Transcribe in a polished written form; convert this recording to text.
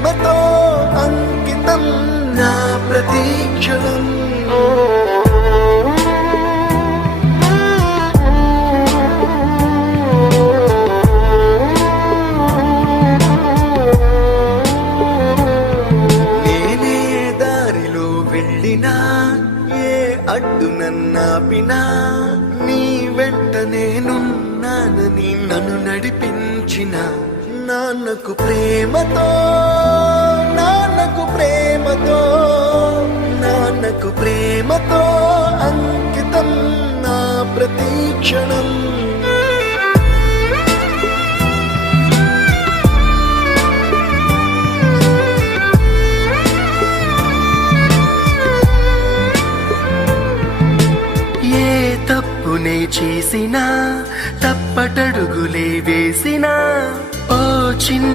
ప్రేమతో అంకితం నా ప్రతీక్షణం. నేనే దారిలో వెళ్ళినా ఏ అడ్డు నన్నాపినా నీ వెంట నేనున్నానని నన్ను నడిపించిన నాన్నకు ప్రేమతో నాన్నకు ప్రేమతో నాన్నకు ప్రేమతో అంకితం నా ప్రతీక్షణం. ఏ తప్పునే చేసినా తప్పటడుగులే వేసినా ఓ చిన్న